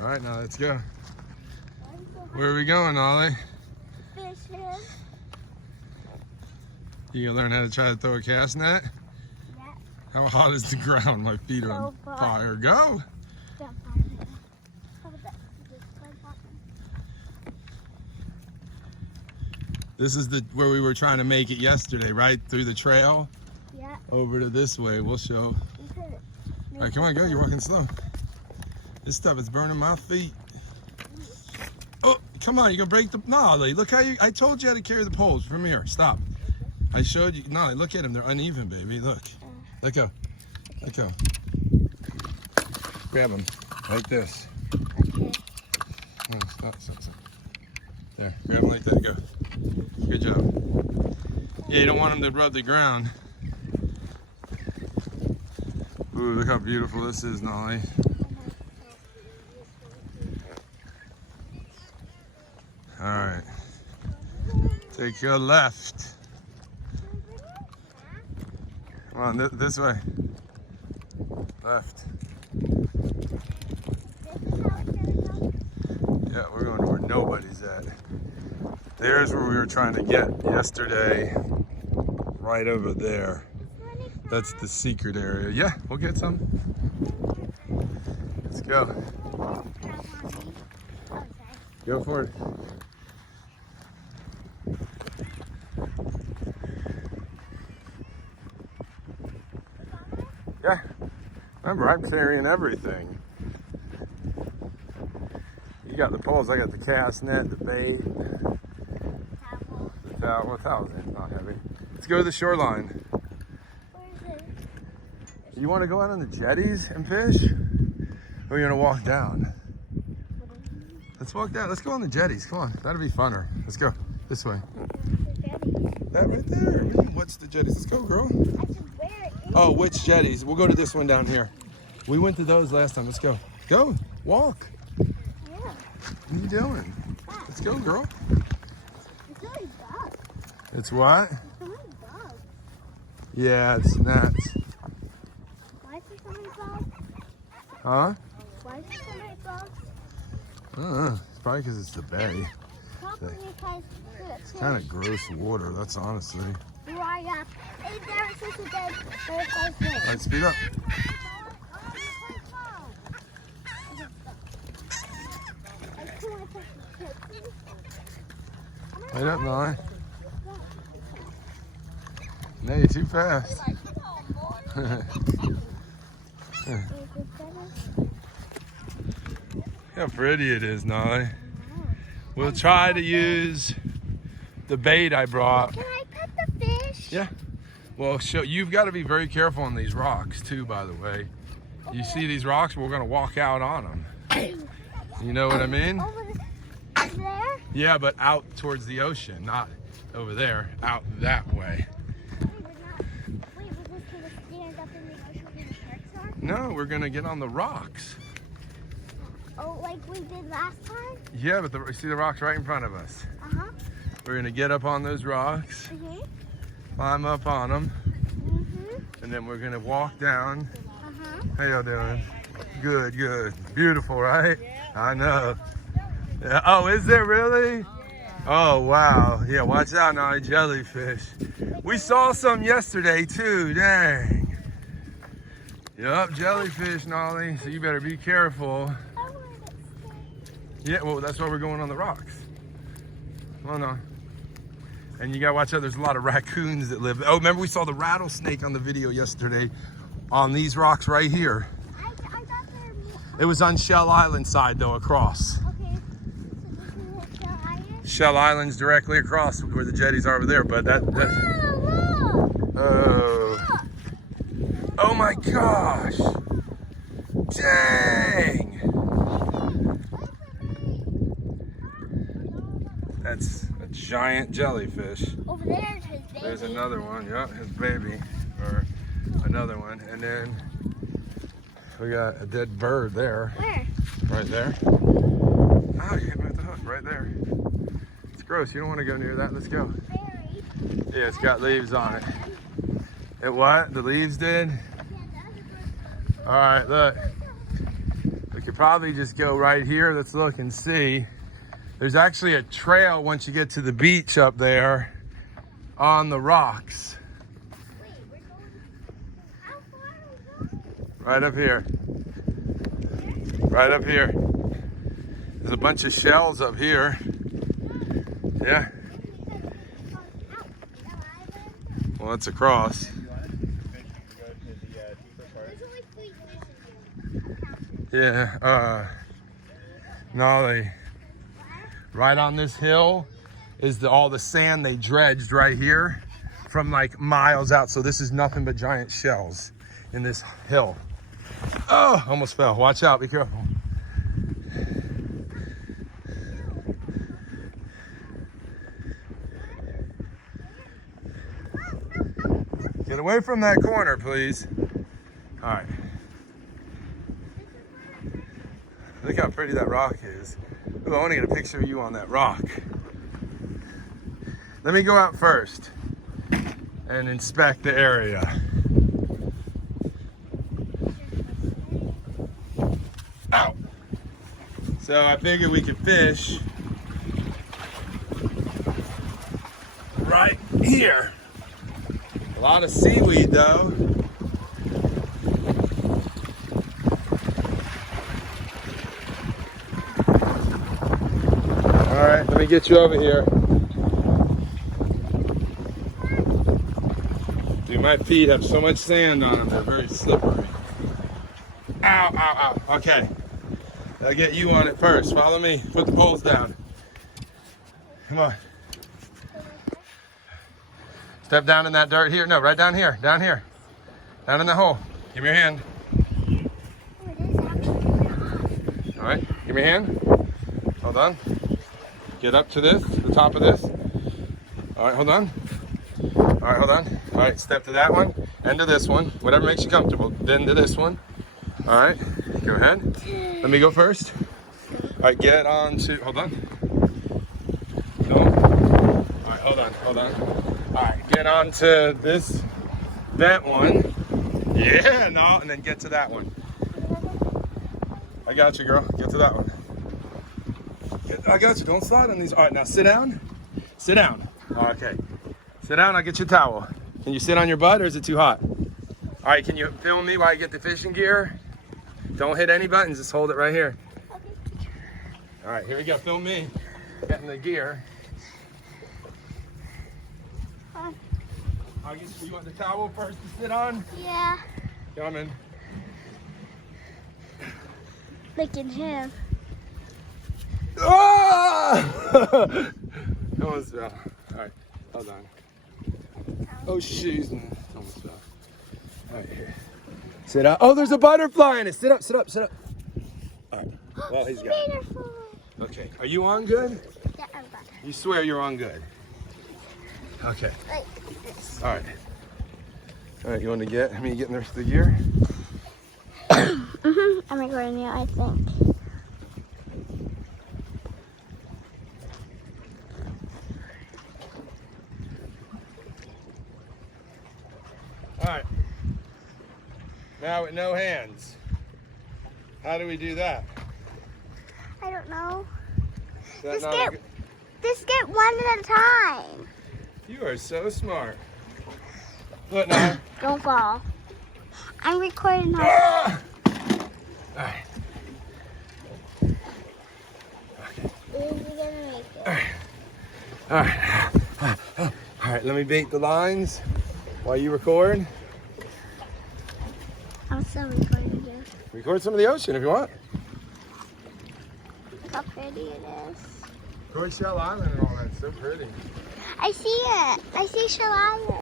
All right, now let's go. Where are we going, Nollie? Fishing. You gonna learn how to try to throw a cast net? Yeah. How hot is the ground? My feet are on fire. Go! This is where we were trying to make it yesterday, right? Through the trail? Yeah. Over to this way. We'll show. All right, come on, go. You're walking slow. This stuff is burning my feet. Oh, come on. You're going to break the... Nollie, look how you... I told you how to carry the poles. From here. Stop. I showed you... Nollie, look at them. They're uneven, baby. Look. Let go. Let go. Grab them. Like this. Okay. No, stop. There. Grab them like that. Go. Good job. Yeah, you don't want them to rub the ground. Ooh, look how beautiful this is, Nollie. All right. Take your left. Come on, this way. Left. Yeah, we're going to where nobody's at. There's where we were trying to get yesterday. Right over there. That's the secret area. Yeah, we'll get some. Let's go. Go for it. Yeah. Remember, I'm carrying everything. You got the poles, I got the cast net, the bait. The towel. Well, towel's not heavy. Let's go to the shoreline. You want to go out on the jetties and fish? Or are you going to walk down? Let's walk down. Let's go on the jetties. Come on. That'll be funner. Let's go. This way. That right there. What's the jetties? Let's go, girl. Oh, which jetties? We'll go to this one down here. We went to those last time. Let's go. Go. Walk. Yeah. What are you doing? Let's go, girl. It's really bugs. It's what? It's really bugs. Yeah, it's gnats. Why is there so many bugs? Huh? Why is there so many bugs? I don't know. It's probably because it's the bay. Probably because It's kind of gross water, that's honestly. dry up. Hey, there's such a dead butterfly thing. All right, speed up. Wait up, Nollie. No, you're too fast. How pretty it is, Nollie. We'll try to use the bait I brought. Can I pet the fish? Yeah. Well, you've got to be very careful on these rocks too, by the way. You see these rocks? We're going to walk out on them. You know what I mean? Over there? Yeah, but out towards the ocean, not over there, out that way. Wait, we're just going to stand up in the ocean where the sharks are? No, we're going to get on the rocks. Oh, like we did last time? Yeah, but you see the rocks right in front of us. Uh-huh. We're going to get up on those rocks, climb up on them, and then we're going to walk down. How y'all doing? Good, good. Beautiful, right? Yeah. I know. Yeah. Oh, is there really? Oh, wow. Yeah, watch out now, jellyfish. We saw some yesterday, too. Dang. Yup, jellyfish, Nollie. So you better be careful. Yeah, well, that's why we're going on the rocks. Come on, now. And you gotta watch out, there's a lot of raccoons that live. Oh, remember we saw the rattlesnake on the video yesterday on these rocks right here. I thought there were... It was on Shell Island side, though, across. Okay. So this is Shell Island? Shell Island's directly across where the jetties are over there, but that... Oh. Oh my gosh. Dang. That's a giant jellyfish. Over there is his baby. There's another one, yeah, his baby, or another one. And then we got a dead bird there. Where? Right there. Oh, you hit me with the hook right there. It's gross, you don't want to go near that. Let's go. Berry. Yeah, it's got leaves on it. It what? The leaves did? All right, look. We could probably just go right here. Let's look and see. There's actually a trail once you get to the beach up there on the rocks. Wait, we're going. How far are we going? Right up here. Right up here. There's a bunch of shells up here. Yeah. Well, it's across. Yeah, Nollie. Right on this hill is all the sand they dredged right here from like miles out. So this is nothing but giant shells in this hill. Oh, almost fell. Watch out, be careful. Get away from that corner, please. All right. Look how pretty that rock is. Ooh, I want to get a picture of you on that rock. Let me go out first and inspect the area. Ow! So I figured we could fish right here. A lot of seaweed though. All right, let me get you over here. Dude, my feet have so much sand on them, they're very slippery. Ow, ow, ow. Okay, I'll get you on it first. Follow me, put the poles down. Come on. Step down in that dirt here. No, right down here, down here. Down in the hole. Give me your hand. All right, give me your hand. Hold on. Get up to this, the top of this. All right, hold on. All right, hold on. All right, step to that one, and to this one. Whatever makes you comfortable. Then to this one. All right, go ahead. Let me go first. All right, get on to, hold on. No. All right, hold on, hold on. All right, get on to this, that one. Yeah, no, and then get to that one. I got you, girl. Get to that one. I got you. Don't slide on these. All right, now sit down. Sit down. Okay. Sit down. I'll get you a towel. Can you sit on your butt or is it too hot? All right, can you film me while I get the fishing gear? Don't hit any buttons. Just hold it right here. All right, here we go. Film me getting the gear. I'll get you want the towel first to sit on? Yeah. Coming. Licking him. Ah! Almost fell. All right, hold on. Oh, shoes. Almost fell. All right, here. Sit up. Oh, there's a butterfly in it. Sit up, sit up, sit up. All right. Well, he's got it. Okay. Are you on good? Yeah, I'm good. You swear you're on good? Okay. Like All right. All right, you want to get me getting the rest of the gear? I'm recording you, I think. All right. Now with no hands. How do we do that? I don't know. Is that not a good- Just get one at a time. You are so smart. Look now. Don't fall. I'm recording now. Ah! All right. Okay. You're gonna make it. All right. All right. All right. Let me bait the lines while you record. I'm still recording you. Record some of the ocean if you want. Look how pretty it is. Record Shell Island and all that. It's so pretty. I see it. I see Shell Island.